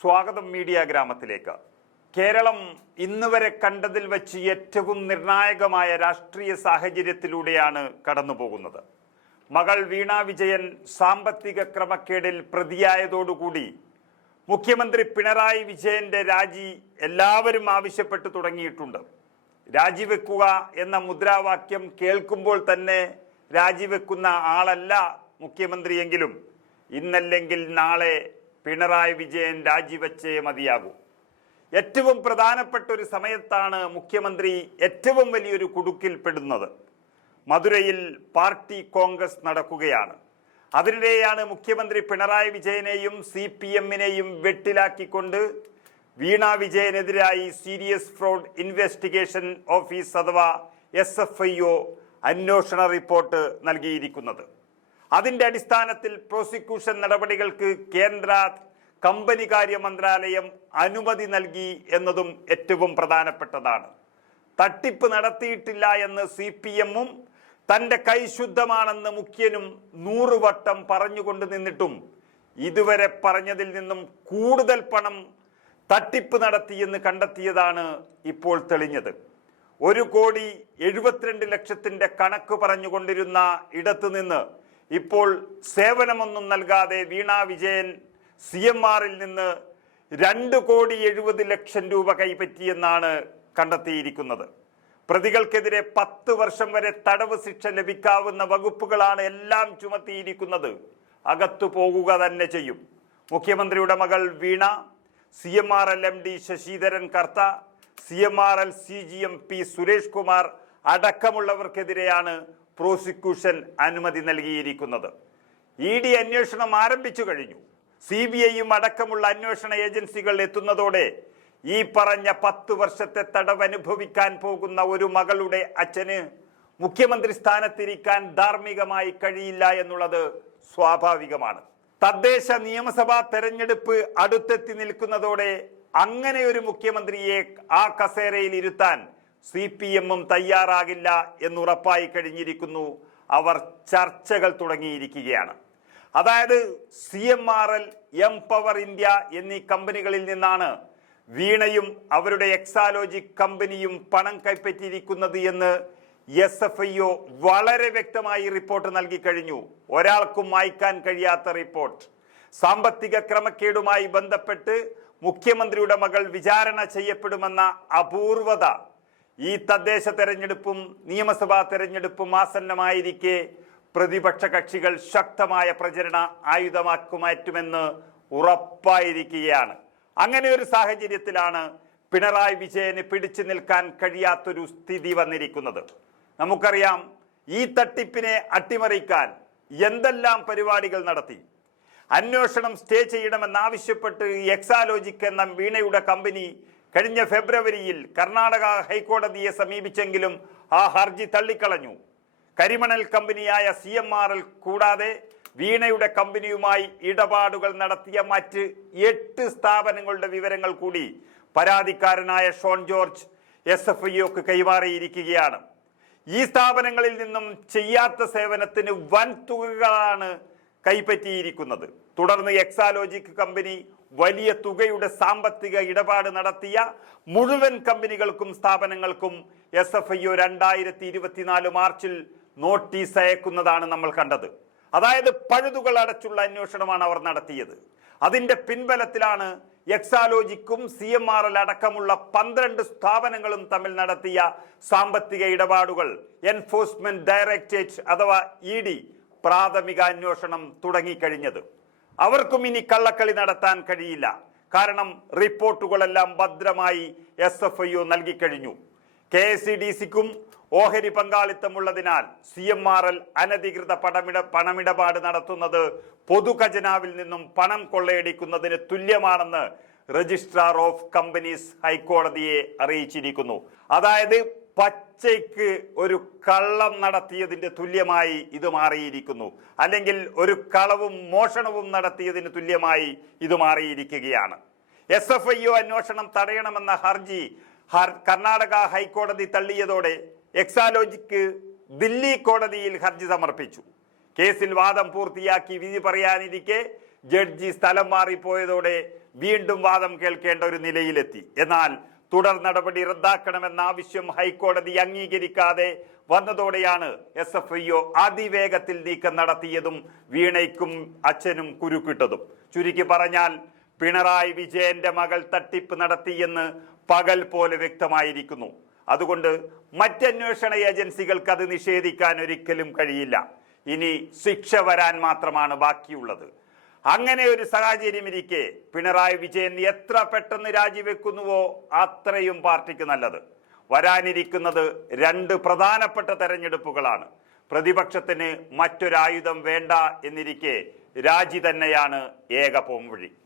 സ്വാഗതം മീഡിയ ഗ്രാമത്തിലേക്ക്. കേരളം ഇന്നുവരെ കണ്ടതിൽ വെച്ച് ഏറ്റവും നിർണായകമായ രാഷ്ട്രീയ സാഹചര്യത്തിലൂടെയാണ് കടന്നുപോകുന്നത്. മകൾ വീണ വിജയൻ സാമ്പത്തിക ക്രമക്കേടിൽ പ്രതിയായതോടുകൂടി മുഖ്യമന്ത്രി പിണറായി വിജയന്റെ രാജി എല്ലാവരും ആവശ്യപ്പെട്ടു തുടങ്ങിയിട്ടുണ്ട്. രാജിവെക്കുക എന്ന മുദ്രാവാക്യം കേൾക്കുമ്പോൾ തന്നെ രാജിവെക്കുന്ന ആളല്ല മുഖ്യമന്ത്രിയെങ്കിലും ഇന്നല്ലെങ്കിൽ നാളെ പിണറായി വിജയൻ രാജിവെച്ചേ മതിയാകൂ. ഏറ്റവും പ്രധാനപ്പെട്ട ഒരു സമയത്താണ് മുഖ്യമന്ത്രി ഏറ്റവും വലിയൊരു കുടുക്കിൽപ്പെടുന്നത്. മധുരയിൽ പാർട്ടി കോൺഗ്രസ് നടക്കുകയാണ്. അതിനിടെയാണ് മുഖ്യമന്ത്രി പിണറായി വിജയനെയും CPM-നെയും വെട്ടിലാക്കിക്കൊണ്ട് വീണ വിജയനെതിരായി സീരിയസ് ഫ്രോഡ് ഇൻവെസ്റ്റിഗേഷൻ ഓഫീസ് അഥവാ SFIO അന്വേഷണ റിപ്പോർട്ട് നൽകിയിരിക്കുന്നത്. അതിന്റെ അടിസ്ഥാനത്തിൽ പ്രോസിക്യൂഷൻ നടപടികൾക്ക് കേന്ദ്ര കമ്പനികാര്യ മന്ത്രാലയം അനുമതി നൽകി എന്നതും ഏറ്റവും പ്രധാനപ്പെട്ടതാണ്. തട്ടിപ്പ് നടത്തിയിട്ടില്ല എന്ന് CPM-ഉം തന്റെ കൈ ശുദ്ധമാണെന്ന് മുഖ്യനും 100 വട്ടം പറഞ്ഞുകൊണ്ട് നിന്നിട്ടും ഇതുവരെ പറഞ്ഞതിൽ നിന്നും കൂടുതൽ പണം തട്ടിപ്പ് നടത്തിയെന്ന് കണ്ടെത്തിയതാണ് ഇപ്പോൾ തെളിഞ്ഞത്. 1,72,00,000 കണക്ക് പറഞ്ഞുകൊണ്ടിരുന്ന ഇടത്തു നിന്ന് ഇപ്പോൾ സേവനമൊന്നും നൽകാതെ വീണ വിജയൻ CMR-ൽ നിന്ന് 2,70,00,000 രൂപ കൈപ്പറ്റിയെന്നാണ് കണ്ടെത്തിയിരിക്കുന്നത്. പ്രതികൾക്കെതിരെ 10 വർഷം വരെ തടവ് ശിക്ഷ ലഭിക്കാവുന്ന വകുപ്പുകളാണ് എല്ലാം ചുമത്തിയിരിക്കുന്നത്. അകത്തു പോകുക തന്നെ ചെയ്യും. മുഖ്യമന്ത്രിയുടെ മകൾ Veena, CMRL MD Sasidharan Kartha, CMRL CGM P Suresh Kumar അടക്കമുള്ളവർക്കെതിരെയാണ് പ്രോസിക്യൂഷൻ അനുമതി നൽകിയിരിക്കുന്നത്. ED അന്വേഷണം ആരംഭിച്ചു കഴിഞ്ഞു. CBI-യും അടക്കമുള്ള അന്വേഷണ ഏജൻസികൾ എത്തുന്നതോടെ ഈ പറഞ്ഞ 10 വർഷത്തെ തടവ് അനുഭവിക്കാൻ പോകുന്ന ഒരു മകളുടെ അച്ഛന് മുഖ്യമന്ത്രി സ്ഥാനത്തിരിക്കാൻ ധാർമ്മികമായി കഴിയില്ല എന്നുള്ളത് സ്വാഭാവികമാണ്. തദ്ദേശ നിയമസഭാ തെരഞ്ഞെടുപ്പ് അടുത്തെത്തി നിൽക്കുന്നതോടെ അങ്ങനെ ഒരു മുഖ്യമന്ത്രിയെ ആ കസേരയിൽ ഇരുത്താൻ CPM-ഉം തയ്യാറാകില്ല എന്നുറപ്പായി കഴിഞ്ഞിരിക്കുന്നു. അവർ ചർച്ചകൾ തുടങ്ങിയിരിക്കുകയാണ്. അതായത് CMRL, എംപവർ ഇന്ത്യ എന്നീ കമ്പനികളിൽ നിന്നാണ് വീണയും അവരുടെ എക്സാലോജിക് കമ്പനിയും പണം കൈപ്പറ്റിയിരിക്കുന്നത് എന്ന് SFIO വളരെ വ്യക്തമായി റിപ്പോർട്ട് നൽകി കഴിഞ്ഞു. ഒരാൾക്കും വായിക്കാൻ കഴിയാത്ത റിപ്പോർട്ട്. സാമ്പത്തിക ക്രമക്കേടുമായി ബന്ധപ്പെട്ട് മുഖ്യമന്ത്രിയുടെ മകൾ വിചാരണ ചെയ്യപ്പെടുമെന്ന അപൂർവത ഈ തദ്ദേശ തെരഞ്ഞെടുപ്പും നിയമസഭാ തെരഞ്ഞെടുപ്പും ആസന്നമായിരിക്കെ പ്രതിപക്ഷ കക്ഷികൾ ശക്തമായ പ്രചരണ ആയുധമാക്കി മാറ്റുമെന്ന് ഉറപ്പായിരിക്കുകയാണ്. അങ്ങനെ ഒരു സാഹചര്യത്തിലാണ് പിണറായി വിജയന് പിടിച്ചു നിൽക്കാൻ കഴിയാത്തൊരു സ്ഥിതി വന്നിരിക്കുന്നത്. നമുക്കറിയാം, ഈ തട്ടിപ്പിനെ അട്ടിമറിക്കാൻ എന്തെല്ലാം പരിപാടികൾ നടത്തി. അന്വേഷണം സ്റ്റേ ചെയ്യണമെന്നാവശ്യപ്പെട്ട് എക്സാലോജിക് എന്ന വീണയുടെ കമ്പനി കഴിഞ്ഞ ഫെബ്രുവരിയിൽ കർണാടക ഹൈക്കോടതിയെ സമീപിച്ചെങ്കിലും ആ ഹർജി തള്ളിക്കളഞ്ഞു. കരിമണൽ കമ്പനിയായ CMRL കൂടാതെ വീണയുടെ കമ്പനിയുമായി ഇടപാടുകൾ നടത്തിയ മറ്റ് 8 സ്ഥാപനങ്ങളുടെ വിവരങ്ങൾ കൂടി പരാതിക്കാരനായ ഷോൺ ജോർജ് SFIOക്ക് കൈമാറിയിരിക്കുകയാണ്. ഈ സ്ഥാപനങ്ങളിൽ നിന്നും ചെയ്യാത്ത സേവനത്തിന് വൻ തുകകളാണ് കൈപ്പറ്റിയിരിക്കുന്നത്. തുടർന്ന് എക്സാലോജിക് കമ്പനി വലിയ തുകയുടെ സാമ്പത്തിക ഇടപാട് നടത്തിയ മുഴുവൻ കമ്പനികൾക്കും സ്ഥാപനങ്ങൾക്കും SFIO 2024 മാർച്ചിൽ നോട്ടീസ് അയക്കുന്നതാണ് നമ്മൾ കണ്ടത്. അതായത് പഴുതുകൾ അടച്ചുള്ള അന്വേഷണമാണ് അവർ നടത്തിയത്. അതിന്റെ പിൻബലത്തിലാണ് എക്സാലോജിക്കും CMRL അടക്കമുള്ള 12 സ്ഥാപനങ്ങളും തമ്മിൽ നടത്തിയ സാമ്പത്തിക ഇടപാടുകൾ എൻഫോഴ്സ്മെന്റ് ഡയറക്ടറേറ്റ് അഥവാ ED പ്രാഥമിക അന്വേഷണം തുടങ്ങിക്കഴിഞ്ഞത്. അവർക്കും ഇനി കള്ളക്കളി നടത്താൻ കഴിയില്ല. കാരണം റിപ്പോർട്ടുകളെല്ലാം ഭദ്രമായി SFIO നൽകിക്കഴിഞ്ഞു. KSEDC-ക്കും ഓഹരി പങ്കാളിത്തമുള്ളതിനാൽ CMRL അനധികൃത പണമിടപാട് നടത്തുന്നത് പൊതുഖജനാവിൽ നിന്നും പണം കൊള്ളയടിക്കുന്നതിന് തുല്യമാണെന്ന് രജിസ്ട്രാർ ഓഫ് കമ്പനീസ് ഹൈക്കോടതിയെ അറിയിച്ചിരിക്കുന്നു. അതായത് പച്ചയ്ക്ക് ഒരു കള്ളം നടത്തിയതിന്റെ തുല്യമായി ഇത് മാറിയിരിക്കുന്നു. അല്ലെങ്കിൽ ഒരു കളവും മോഷണവും നടത്തിയതിന് തുല്യമായി ഇത് മാറിയിരിക്കുകയാണ്. SFIO അന്വേഷണം തടയണമെന്ന ഹർജി കർണാടക ഹൈക്കോടതി തള്ളിയതോടെ എക്സാലോജിക്ക് ദില്ലി കോടതിയിൽ ഹർജി സമർപ്പിച്ചു. കേസിൽ വാദം പൂർത്തിയാക്കി വിധി പറയാനിരിക്കെ ജഡ്ജി സ്ഥലം മാറിപ്പോയതോടെ വീണ്ടും വാദം കേൾക്കേണ്ട ഒരു നിലയിലെത്തി. എന്നാൽ തുടർ നടപടി റദ്ദാക്കണമെന്ന ആവശ്യം ഹൈക്കോടതി അംഗീകരിക്കാതെ വന്നതോടെയാണ് SFIO അതിവേഗത്തിൽ നീക്കം നടത്തിയതും വീണയ്ക്കും അച്ഛനും കുരുക്കിട്ടതും. ചുരുക്കി പറഞ്ഞാൽ പിണറായി വിജയന്റെ മകൾ തട്ടിപ്പ് നടത്തിയെന്ന് പകൽ പോലെ വ്യക്തമായിരിക്കുന്നു. അതുകൊണ്ട് മറ്റന്വേഷണ ഏജൻസികൾക്ക് അത് നിഷേധിക്കാൻ ഒരിക്കലും കഴിയില്ല. ഇനി ശിക്ഷ വരാൻ മാത്രമാണ് ബാക്കിയുള്ളത്. അങ്ങനെ ഒരു സാഹചര്യം ഇരിക്കെ പിണറായി വിജയൻ എത്ര പെട്ടെന്ന് രാജിവെക്കുന്നുവോ അത്രയും പാർട്ടിക്ക് നല്ലത്. വരാനിരിക്കുന്നത് 2 പ്രധാനപ്പെട്ട തെരഞ്ഞെടുപ്പുകളാണ്. പ്രതിപക്ഷത്തിന് മറ്റൊരായുധം വേണ്ട എന്നിരിക്കെ രാജി തന്നെയാണ് ഏക പോംവഴി.